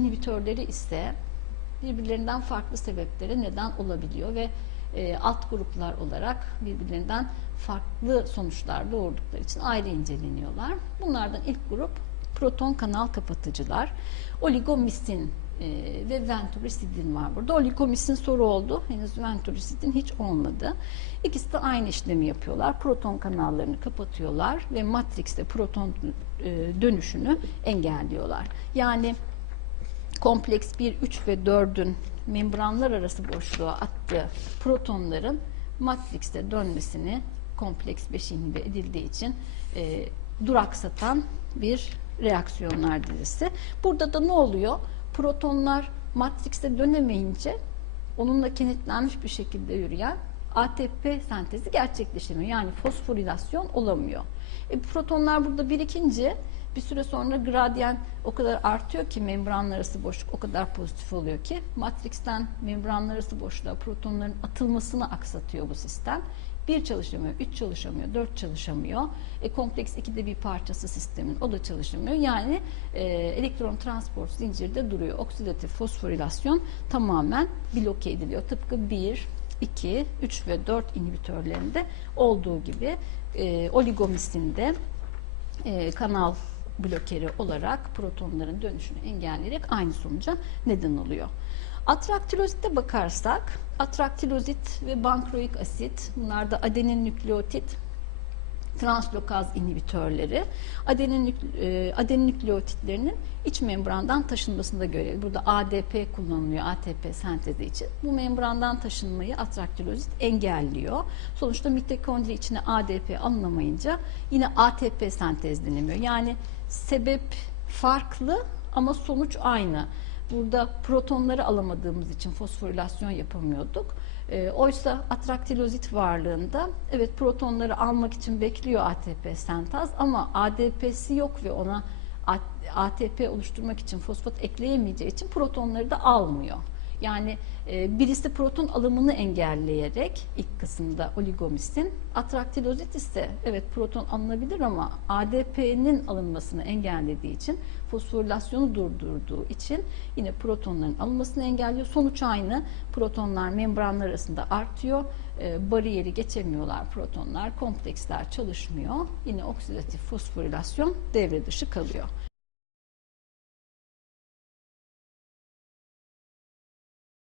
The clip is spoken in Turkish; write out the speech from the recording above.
inhibitörleri ise birbirlerinden farklı sebeplere neden olabiliyor ve e, alt gruplar olarak birbirlerinden farklı sonuçlar doğurdukları için ayrı inceleniyorlar. Bunlardan ilk grup proton kanal kapatıcılar. Oligomisin e, ve venturisidin var burada. Oligomisin soru oldu. Henüz venturisidin hiç olmadı. İkisi de aynı işlemi yapıyorlar. Proton kanallarını kapatıyorlar ve matrixte proton e, dönüşünü engelliyorlar. Yani kompleks 1, 3 ve 4'ün membranlar arası boşluğa attığı protonların matrixte dönmesini kompleks 5 inhibe edildiği için e, duraksatan bir reaksiyonlar dizisi. Burada da ne oluyor? Protonlar matrixte dönemeyince onunla kenetlenmiş bir şekilde yürüyen ATP sentezi gerçekleşemiyor. Yani fosforilasyon olamıyor. E, protonlar burada birikince bir süre sonra gradyen o kadar artıyor ki membranlar arası boşluk o kadar pozitif oluyor ki matrixten membranlar arası boşluğa protonların atılmasını aksatıyor bu sistem. Bir çalışamıyor, üç çalışamıyor, dört çalışamıyor. E, kompleks 2'de bir parçası sistemin o da çalışamıyor. Yani e, elektron transport zincirde duruyor. Oksidatif fosforilasyon tamamen bloke ediliyor. Tıpkı 1, 2, 3 ve 4 inhibitörlerinde olduğu gibi e, oligomisinde e, kanal blokeri olarak protonların dönüşünü engelleyerek aynı sonuca neden oluyor. Atraktilozite bakarsak, atraktilozit ve bankroik asit, bunlar da adenin nükleotit, translokaz inhibitörleri adenin, e, iç membrandan taşınmasında görevli. Burada ADP kullanılıyor ATP sentezi için. Bu membrandan taşınmayı atraktilozit engelliyor. Sonuçta mitokondri içine ADP alınamayınca yine ATP sentezlenemiyor. Yani sebep farklı ama sonuç aynı. Burada protonları alamadığımız için fosforilasyon yapamıyorduk. E, oysa atraktilozit varlığında evet protonları almak için bekliyor ATP sentaz ama ADP'si yok ve ona ATP oluşturmak için fosfat ekleyemeyeceği için protonları da almıyor. Yani e, birisi proton alımını engelleyerek ilk kısımda oligomisin, atraktilozit ise evet proton alınabilir ama ADP'nin alınmasını engellediği için fosforilasyonu durdurduğu için yine protonların alınmasını engelliyor. Sonuç aynı. Protonlar membranlar arasında artıyor. E, bariyeri geçemiyorlar protonlar. Kompleksler çalışmıyor. Yine oksidatif fosforilasyon devre dışı kalıyor.